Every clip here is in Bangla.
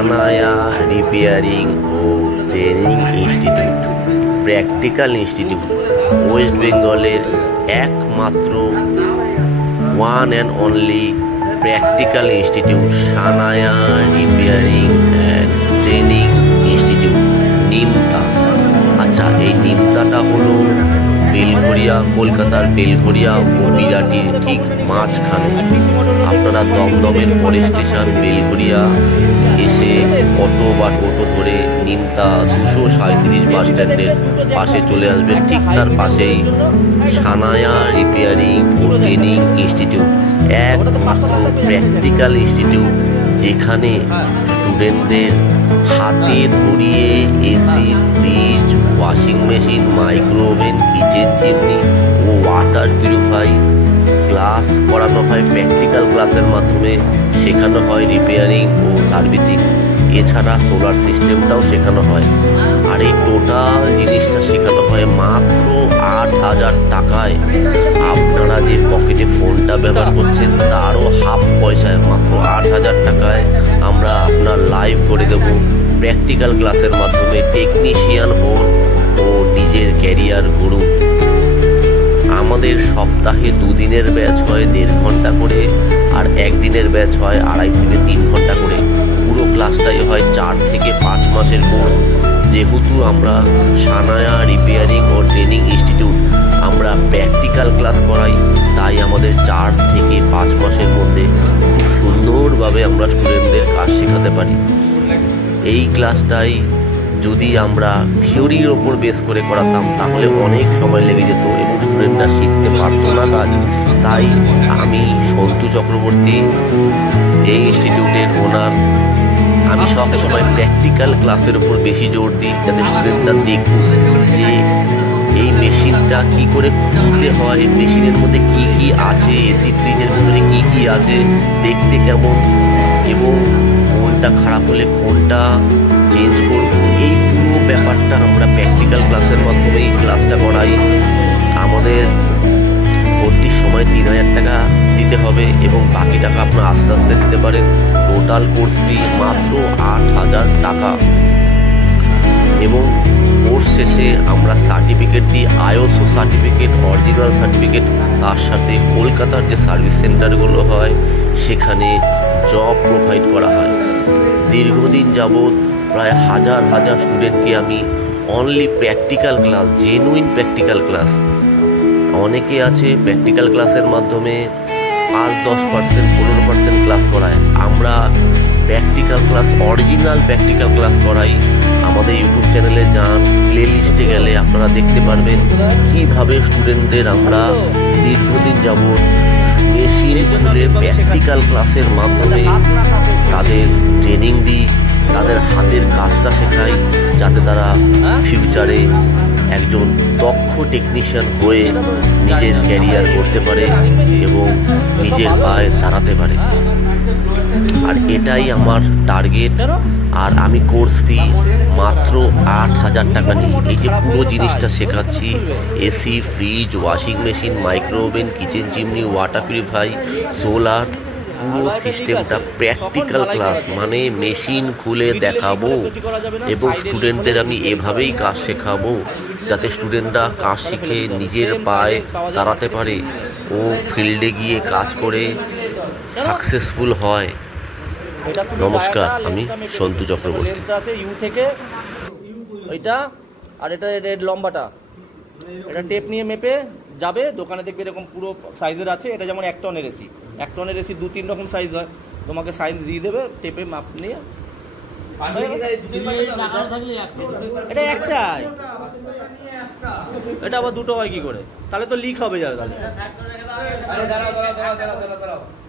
সানায়া রিপেয়ারিং ও training institute, practical institute, west বেঙ্গলের একমাত্র one and only practical institute Sanaya repairing and training institute, Nimta. আচ্ছা, এই নিমতাটা হলো বেলঘরিয়া, কলকাতার বেলঘরিয়া ও বিরাটির ঠিক মাঝখানে। আপনারা দমদমের পরে স্টেশন বেলঘরিয়া এসে অটো বা টোটো ধরে নিমতা 237 বাস স্ট্যান্ডের পাশে চলে আসবেন। ঠিক তার পাশেই সানায়া রিপেয়ারিং ও ট্রেনিং ইনস্টিটিউট, একমাত্র প্র্যাকটিক্যাল ইনস্টিটিউট যেখানে স্টুডেন্টদের হাতে ধরিয়ে AC, fridge, washing machine, micro oven, kitchen chimney ও ওয়াটার পিউরিফাই ক্লাস করানো হয়। প্র্যাকটিক্যাল ক্লাসের মাধ্যমে শেখানো হয় রিপেয়ারিং ও সার্ভিসিং, এছাড়া সোলার সিস্টেমটাও শেখানো হয়। আর এই টোটাল জিনিসটা শেখানো হয় মাত্র 8,000 টাকায়। আপনারা যে পকেটে ফোনটা ব্যবহার করছেন তারও হাফ পয়সায়, মাত্র 8,000 টাকায় আমরা আপনার লাইভ করে দেব। প্র্যাকটিক্যাল ক্লাসের মাধ্যমে টেকনিশিয়ান হন ও নিজের ক্যারিয়ার গড়ুন। আমাদের সপ্তাহে 2 দিনের ব্যাচ হয় 1.5 ঘন্টা করে, আর একদিনের ব্যাচ হয় 2.5 থেকে 3 ঘন্টা করে। পুরো ক্লাসটাই হয় 4 থেকে 5 মাসের কোর্স। যেহেতু আমরা সানায়া রিপেয়ারিং ও ট্রেনিং ইনস্টিটিউট আমরা প্র্যাকটিক্যাল ক্লাস করাই, তাই আমাদের 4 থেকে 5 মাসের মধ্যে খুব সুন্দরভাবে আমরা স্টুডেন্টদের কাজ শেখাতে পারি। এই ক্লাসটাই যদি আমরা থিওরির ওপর বেস করে করাতাম তাহলে অনেক সময় লেগে যেত এবং স্টুডেন্টরা শিখতে পারতো না কাজ। তাই আমি সন্তু চক্রবর্তী, এই ইনস্টিটিউটের ওনার, আমি সবসময় প্র্যাকটিক্যাল ক্লাসের উপর বেশি জোর দিই, যাতে স্টুডেন্টরা দেখুন যে এই মেশিনটা কি করে খুলতে হয়, মেশিনের মধ্যে কি কি আছে, এসি ফ্রিজের ভেতরে কি কি আছে, দেখতে কেমন, এবং কোনটা খারাপ হলে কোনটা চেঞ্জ করব, এই পুরো ব্যাপারটা আমরা প্র্যাকটিক্যাল ক্লাসের মাধ্যমেই ক্লাসটা করাই। আমাদের ভর্তির সময় 3,000 টাকা দিতে হবে এবং বাকি টাকা আপনারা আস্তে আস্তে দিতে পারেন। টোটাল কোর্স ফি মাত্র 8,000 টাকা। এবং কোর্স শেষে আমরা সার্টিফিকেট দিই, আইএসও সার্টিফিকেট, অরিজিনাল সার্টিফিকেট। তার সাথে কলকাতার যে সার্ভিস সেন্টারগুলো হয় সেখানে জব প্রোভাইড করা হয়। দীর্ঘদিন যাবৎ প্রায় হাজার হাজার স্টুডেন্টকে আমি only practical class, genuine practical class, অনেকে আছে প্র্যাকটিক্যাল ক্লাসের মাধ্যমে 5-10%, 15% ক্লাস করায়। আমরা practical class, original practical class করাই। আমাদের ইউটিউব চ্যানেলে যান, প্লে লিস্টে গেলে আপনারা দেখতে পারবেন কীভাবে স্টুডেন্টদের আমরা দীর্ঘদিন যাবৎ মেশিন খুলে প্র্যাকটিক্যাল ক্লাসের মাধ্যমে তাদের ট্রেনিং দিই, তাদের হাতের কাজটা শেখাই, যাতে তারা ফিউচারে একজন দক্ষ টেকনিশিয়ান হয়ে নিজের ক্যারিয়ার করতে পারে এবং নিজের পায়ে দাঁড়াতে পারে। আর এটাই আমার টার্গেট। আর আমি কোর্স ফি মাত্র 8,000 টাকা নিই। এই যে পুরো জিনিসটা শেখাচ্ছি, AC, fridge, washing machine, micro oven, kitchen chimney, water purify, solar, পুরো সিস্টেমটা প্র্যাকটিক্যাল ক্লাস, মানে মেশিন খুলে দেখাবো এবং স্টুডেন্টদের আমি এভাবেই কাজ শেখাবো যাতে স্টুডেন্টরা কাজ শিখে নিজের পায়ে দাঁড়াতে পারে ও ফিল্ডে গিয়ে কাজ করে সাকসেসফুল হয়। নমস্কার, আমি সন্তু চক্রবর্তী। ইউ থেকে ওইটা, আর এটা রেড লম্বাটা, এটা টেপ নিয়ে মেপে যাবে দোকানে, দেখবে এরকম পুরো সাইজের আছে। এটা যেমন 1 টনের এসি, 1 টনের এসি 2-3 রকম সাইজ হয়, তোমাকে সাইজ দিয়ে দেবে টেপে মাপ নিয়ে। এটা একটাই, এটা আবার 2টো হয় কি করে? তাহলে তো লিক হবে যাবে। তাহলে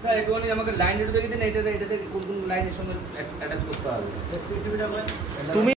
স্যার একটু আমাকে লাইন একটু দেখিয়ে দিন, এটাতে কোন কোন লাইনের সঙ্গে অ্যাটাচ করতে হবে। তুমি